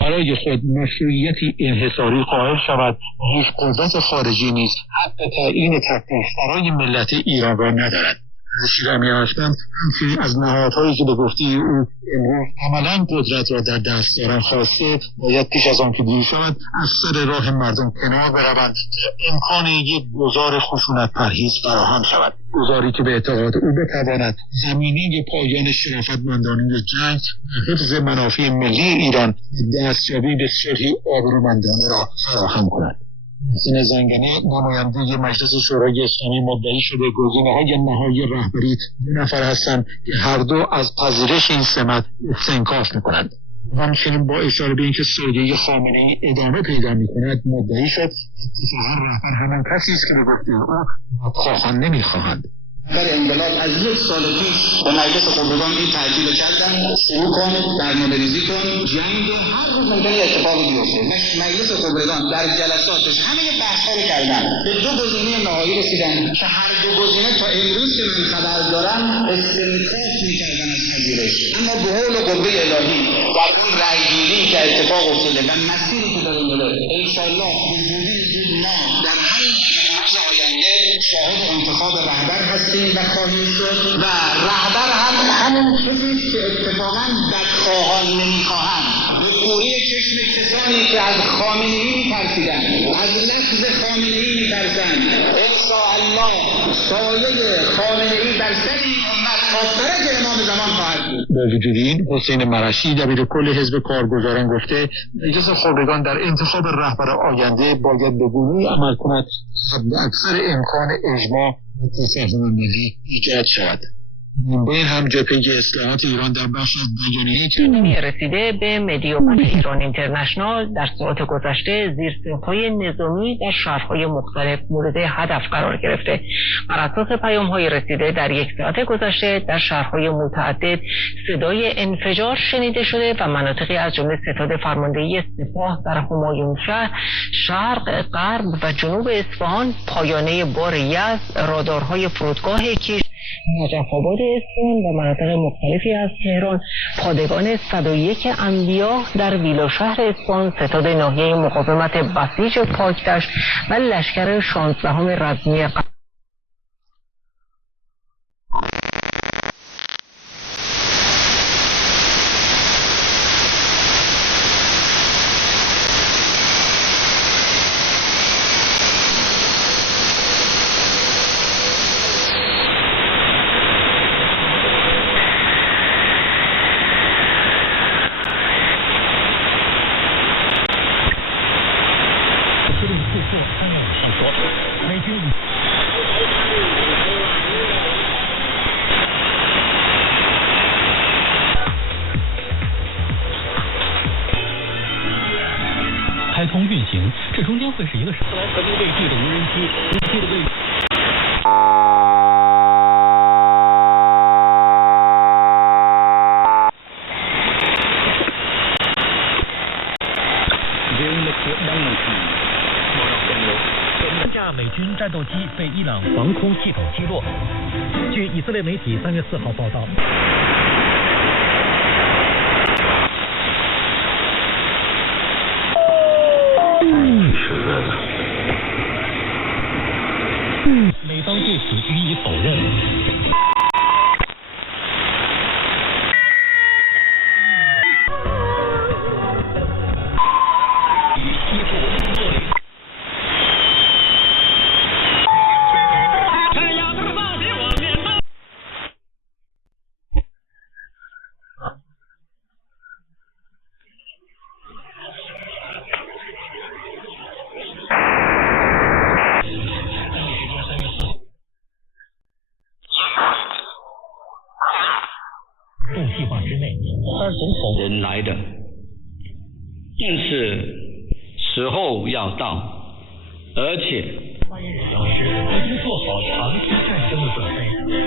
برای خود مشروعیتی انحصاری قائل شود و هیچ قدرت خارجی نیز حق تعیین تکلیف برای ملت ایران را ندارد. رشید امیرحسن همچنین از نهادهایی که به گفته او امروز عملا قدرت را در دست دارند خواسته باید پیش از آن که دیر شود از سر راه مردم کنار بروند تا امکان یک گذار خشونت پرهیز فراهم شود، گذاری که به اعتقاد او بتواند زمینه پایان شرافتمندانه جنگ و حفظ منافع ملی ایران و دستیابی به صلحی آبرومندانه را فراهم کند. محسن زنگنه نماینده مجلس شورای اسلامی مدعی شده گزینه‌های نهایی رهبری دو نفر هستند که هر دو از پذیرش این سمت استنکاف می‌کنند. همچنین با اشاره به اینکه سایه خامنه‌ای ادامه پیدا می‌کند مدعی شد اتفاقا رهبر همان کسی است که به گفته او خواهان نمی‌خواهند. در انقلاب از یک سال پیش به مجلس خبرگان این تعجیل کردن شروع کن برنامه‌ریزی کن جنگ هر روز ممکنه اتفاقی بیفته. مجلس خبرگان در جلساتش همه بحث‌ها رو کردن به دو گزینه نهایی رسیدن که هر دو گزینه تا امروز که من خبر دارم استنکاف می‌کردن از پذیرش، اما به حول قوه الهی در اون رأی‌گیری که اتفاق افتاده و مسیری که داره میره انشالله بزودی ما در همین روز آینده شاهد انتخاب رهبر هستیم و خواهیم شد و رهبر هم همون کسی که اتفاقا بدخواهان نمیخواهند به کوری چشم کسانی که از خامنه‌ای میترسیدن، از لفظ خامنه‌ای میترسن، انشاءالله سایه خامنه‌ای بر سر این امت تا سرک امام زمان خواهد بود. با وجود این حسین مرشی دبیر کل حزب کارگزاران گفته مجلس خبرگان در انتخاب رهبر آینده باید به گونه‌ای عمل کند تا اکثر امکان اجماع و تفاهم ملی ایجاد شود. منبع هم جبهه اصلاحات ایران در بخش از بیانیه‌ای که رسیده به مدیومت ایران اینترنشنال در ساعات گذشته زیرساخت‌های نظامی در شهرهای مختلف مورد هدف قرار گرفته. بر اساس پیام‌های رسیده در یک ساعت گذشته در شهرهای متعدد صدای انفجار شنیده شده و مناطقی از جمله ستاد فرماندهی سپاه در همایونشهر، شرق، غرب و جنوب اصفهان، پایانه بار یزد، رادارهای فرودگاه کیش، نجف آباد اصفهان و مناطق مختلفی از تهران، پادگان 101 انبیا در ویلا شهر اصفهان، ستاد ناحیه مقاومت بسیج پاکدشت و لشکر 16 رزمی开通运行，这中间会是一个什么？特定位置的无人机，无人机的位置。架美军战斗机被伊朗防空系统击落。据以色列媒体3月4号报道。美方对此予以否认。计划之内，而总统人来的，但是时候要到，而且发言人表示，已经做好长期战争的准备。